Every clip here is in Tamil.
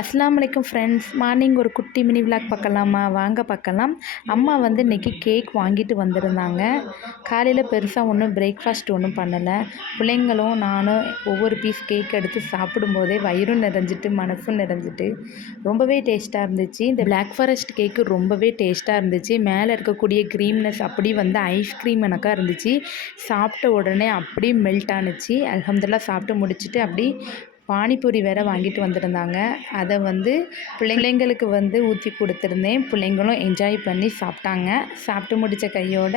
அஸ்ஸலாமு அலைக்கும் ஃப்ரெண்ட்ஸ். மார்னிங் ஒரு குட்டி மினி விலாக் பார்க்கலாமா? வாங்க பார்க்கலாம். அம்மா வந்து இன்றைக்கி கேக் வாங்கிட்டு வந்திருந்தாங்க. காலையில் பெருசாக ஒன்றும் பிரேக்ஃபாஸ்ட் ஒன்றும் பண்ணலை. பிள்ளைங்களும் நானும் ஒவ்வொரு பீஸ் கேக் எடுத்து சாப்பிடும்போதே வயிறும் நிறைஞ்சிட்டு மனசும் நிறைஞ்சிட்டு ரொம்பவே டேஸ்ட்டாக இருந்துச்சு. இந்த பிளாக் ஃபாரஸ்ட் கேக்கு ரொம்பவே டேஸ்ட்டாக இருந்துச்சு. மேலே இருக்கக்கூடிய க்ரீம்னஸ் அப்படி வந்து ஐஸ்கிரீம் எனக்காக இருந்துச்சு. சாப்பிட்ட உடனே அப்படியே மெல்ட் ஆணுச்சு. அல்ஹம்துலில்லாஹ் சாப்பிட்டு முடிச்சுட்டு அப்படி பானிபூரி வேறு வாங்கிட்டு வந்திருந்தாங்க. அதை வந்து பிள்ளைங்களுக்கு வந்து ஊற்றி கொடுத்துருந்தேன். பிள்ளைங்களும் என்ஜாய் பண்ணி சாப்பிட்டாங்க. சாப்பிட்டு முடித்த கையோட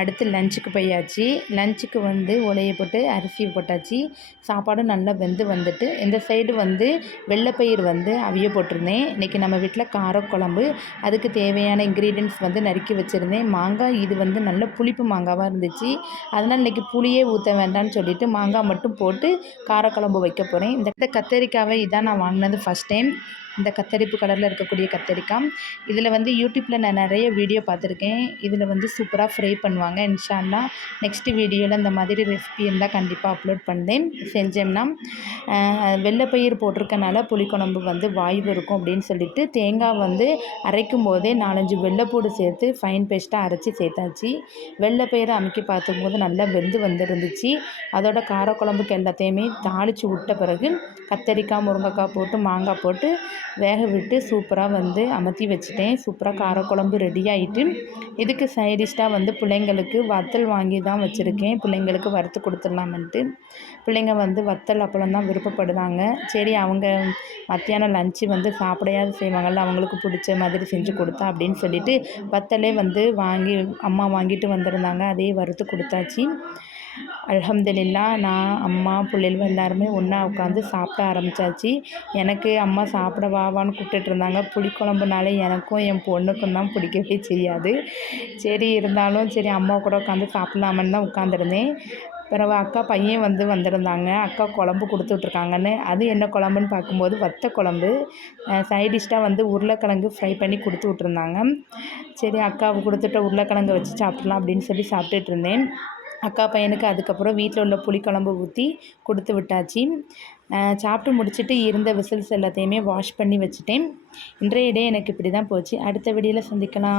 அடுத்து லஞ்சுக்கு போயாச்சு. லஞ்சுக்கு வந்து உலையை போட்டு அரிசி போட்டாச்சு. சாப்பாடும் நல்லா வெந்து வந்துட்டு இந்த சைடு வந்து வெள்ளைப்பயிர் வந்து அவிய போட்டிருந்தேன். இன்றைக்கி நம்ம வீட்டில் காரக்குழம்பு, அதுக்கு தேவையான இன்க்ரீடியன்ட்ஸ் வந்து நறுக்கி வச்சுருந்தேன். மாங்காய் இது வந்து நல்ல புளிப்பு மாங்காவாக இருந்துச்சு. அதனால் இன்றைக்கி புளியே ஊற்ற வேண்டாம்னு சொல்லிவிட்டு மாங்காய் மட்டும் போட்டு காரக்குழம்பு வைக்க போகிறேன். இந்த கத்தரிக்காவை இதான் நான் வாங்கினது ஃபஸ்ட் டைம். இந்த கத்தரிப்பு கலரில் இருக்கக்கூடிய கத்தரிக்காய். இதில் வந்து யூடியூப்பில் நான் நிறைய வீடியோ பார்த்துருக்கேன். இதில் வந்து சூப்பராக ஃப்ரை பண்ணுவாங்க. இன்ஷா அல்லாஹ் நெக்ஸ்ட் வீடியோவில் இந்த மாதிரி ரெசிபி இருந்தால் கண்டிப்பாக அப்லோட் பண்ணேன். செஞ்சோம்னா வெள்ளைப்பயிர் போட்டிருக்கனால புளிக்குழம்பு வந்து வாய்வு இருக்கும் அப்படின்னு சொல்லிட்டு தேங்காய் வந்து அரைக்கும் போதே 4-5 வெள்ளைப்பூடு சேர்த்து ஃபைன் பேஸ்ட்டாக அரைச்சி சேர்த்தாச்சு. வெள்ளைப்பயிரை அமுக்கி பார்த்துக்கும்போது நல்லா வெந்து வந்துருந்துச்சு. அதோட காரக்குழம்புக்கு எல்லாத்தையுமே தாளித்து விட்ட பிறகு கத்தரிக்காய், முருங்கைக்காய் போட்டு மாங்காய் போட்டு வேக விட்டு சூப்பராக வந்து அமர்த்தி வச்சுட்டேன். சூப்பராக காரக்குழம்பு ரெடி ஆகிட்டு இதுக்கு சைடிஷ்டாக வந்து பிள்ளைங்களுக்கு வத்தல் வாங்கி தான் வச்சுருக்கேன். பிள்ளைங்களுக்கு வறுத்து கொடுத்துடலாமன்ட்டு. பிள்ளைங்க வந்து வத்தல் அப்பளம் தான் விருப்பப்படுவாங்க. சரி, அவங்க மத்தியானம் லஞ்சு வந்து சாப்பிடையாவது செய்வாங்கள்ல, அவங்களுக்கு பிடிச்ச மாதிரி செஞ்சு கொடுத்தா அப்படின்னு சொல்லிவிட்டு வத்தலே வந்து அம்மா வாங்கிட்டு வந்திருந்தாங்க. அதையே வறுத்து கொடுத்தாச்சு. அல்ஹம்துலில்லாஹ் நான், அம்மா, பிள்ளைகள் எல்லாருமே ஒன்றா உட்காந்து சாப்பிட ஆரம்பித்தாச்சு. எனக்கு அம்மா சாப்பிட வாவான்னு கூப்பிட்டுட்டு இருந்தாங்க. புளிக்குழம்புனாலே எனக்கும் என் பொண்ணுக்கும் தான் பிடிக்கவே செய்யாது. சரி, இருந்தாலும் சரி அம்மா கூட உட்காந்து சாப்பிட்லாமன்னு தான் உட்காந்துருந்தேன். பிறகு அக்கா பையன் வந்திருந்தாங்க. அக்கா குழம்பு கொடுத்துட்ருக்காங்கன்னு. அது என்ன குழம்புன்னு பார்க்கும்போது வத்த குழம்பு. சைடிஷ்டாக வந்து உருளைக்கிழங்கு ஃப்ரை பண்ணி கொடுத்து விட்ருந்தாங்க. சரி, அக்காவுக்கு கொடுத்துட்ட உருளைக்கிழங்கு வச்சு சாப்பிட்லாம் அப்படின்னு சொல்லி சாப்பிட்டுட்டு இருந்தேன். அக்கா பையனுக்கு அதுக்கப்புறம் வீட்டில் உள்ள புளிக்குழம்பு ஊற்றி கொடுத்து விட்டாச்சு. சாப்பிட்டு முடிச்சுட்டு இருந்த விசில்ஸ் எல்லாத்தையுமே வாஷ் பண்ணி வச்சுட்டேன். இன்றைய டே எனக்கு இப்படி தான் போச்சு. அடுத்த வீடியோவில் சந்திக்கலாம்.